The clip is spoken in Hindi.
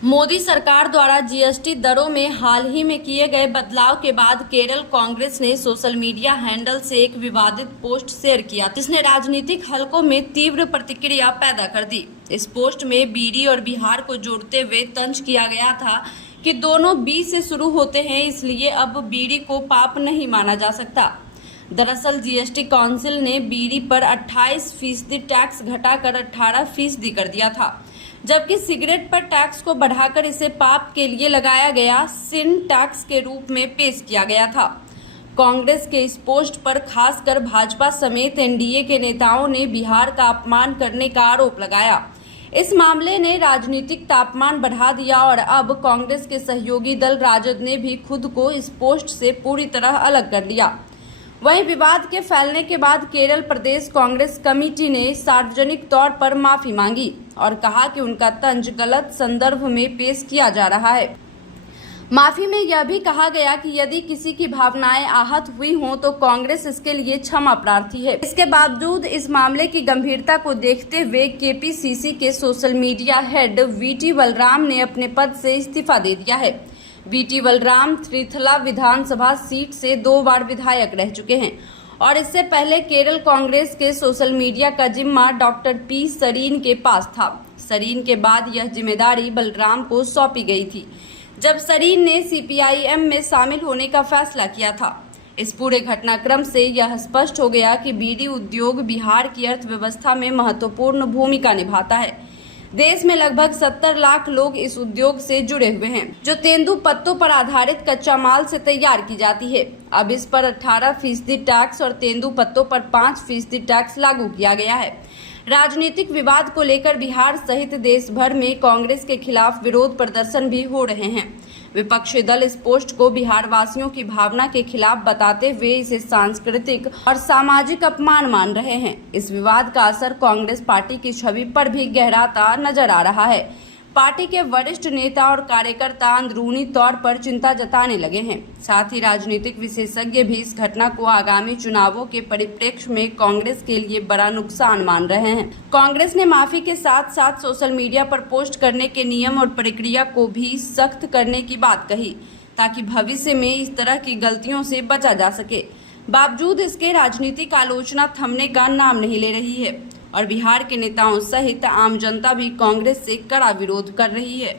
मोदी सरकार द्वारा जीएसटी दरों में हाल ही में किए गए बदलाव के बाद केरल कांग्रेस ने सोशल मीडिया हैंडल से एक विवादित पोस्ट शेयर किया, जिसने राजनीतिक हलकों में तीव्र प्रतिक्रिया पैदा कर दी। इस पोस्ट में बीडी और बिहार को जोड़ते हुए तंज किया गया था कि दोनों बी से शुरू होते हैं, इसलिए अब बीडी को पाप नहीं माना जा सकता। दरअसल जीएसटी काउंसिल ने बीड़ी पर 28% टैक्स घटाकर 18% कर दिया था, जबकि सिगरेट पर टैक्स को बढ़ाकर इसे पाप के लिए लगाया गया सिन टैक्स के रूप में पेश किया गया था। कांग्रेस के इस पोस्ट पर खासकर भाजपा समेत एनडीए के नेताओं ने बिहार का अपमान करने का आरोप लगाया। इस मामले ने राजनीतिक तापमान बढ़ा दिया और अब कांग्रेस के सहयोगी दल राजद ने भी खुद को इस पोस्ट से पूरी तरह अलग कर लिया। वहीं विवाद के फैलने के बाद केरल प्रदेश कांग्रेस कमेटी ने सार्वजनिक तौर पर माफी मांगी और कहा कि उनका तंज गलत संदर्भ में पेश किया जा रहा है। माफी में यह भी कहा गया कि यदि किसी की भावनाएं आहत हुई हों तो कांग्रेस इसके लिए क्षमा प्रार्थी है। इसके बावजूद इस मामले की गंभीरता को देखते हुए केपीसीसी के social media head VT Balram ने अपने पद से इस्तीफा दे दिया है। वीटी बलराम त्रिथला विधानसभा सीट से 2 बार विधायक रह चुके हैं और इससे पहले केरल कांग्रेस के सोशल मीडिया का जिम्मा डॉक्टर पी सरीन के पास था। सरीन के बाद यह जिम्मेदारी बलराम को सौंपी गई थी, जब सरीन ने सीपीआईएम में शामिल होने का फैसला किया था। इस पूरे घटनाक्रम से यह स्पष्ट हो गया कि बीड़ी उद्योग बिहार की अर्थव्यवस्था में महत्वपूर्ण भूमिका निभाता है। देश में लगभग 70 लाख लोग इस उद्योग से जुड़े हुए हैं, जो तेंदू पत्तों पर आधारित कच्चा माल से तैयार की जाती है। अब इस पर 18% टैक्स और तेंदू पत्तों पर 5% टैक्स लागू किया गया है। राजनीतिक विवाद को लेकर बिहार सहित देश भर में कांग्रेस के खिलाफ विरोध प्रदर्शन भी हो रहे हैं। विपक्षी दल इस पोस्ट को बिहार वासियों की भावना के खिलाफ बताते हुए इसे सांस्कृतिक और सामाजिक अपमान मान रहे हैं। इस विवाद का असर कांग्रेस पार्टी की छवि पर भी गहराता नजर आ रहा है। पार्टी के वरिष्ठ नेता और कार्यकर्ता अंदरूनी तौर पर चिंता जताने लगे हैं। साथ ही राजनीतिक विशेषज्ञ भी इस घटना को आगामी चुनावों के परिप्रेक्ष्य में कांग्रेस के लिए बड़ा नुकसान मान रहे हैं। कांग्रेस ने माफी के साथ साथ सोशल मीडिया पर पोस्ट करने के नियम और प्रक्रिया को भी सख्त करने की बात कही, ताकि भविष्य में इस तरह की गलतियों से बचा जा सके। बावजूद इसके राजनीतिक आलोचना थमने का नाम नहीं ले रही है और बिहार के नेताओं सहित आम जनता भी कांग्रेस से कड़ा विरोध कर रही है।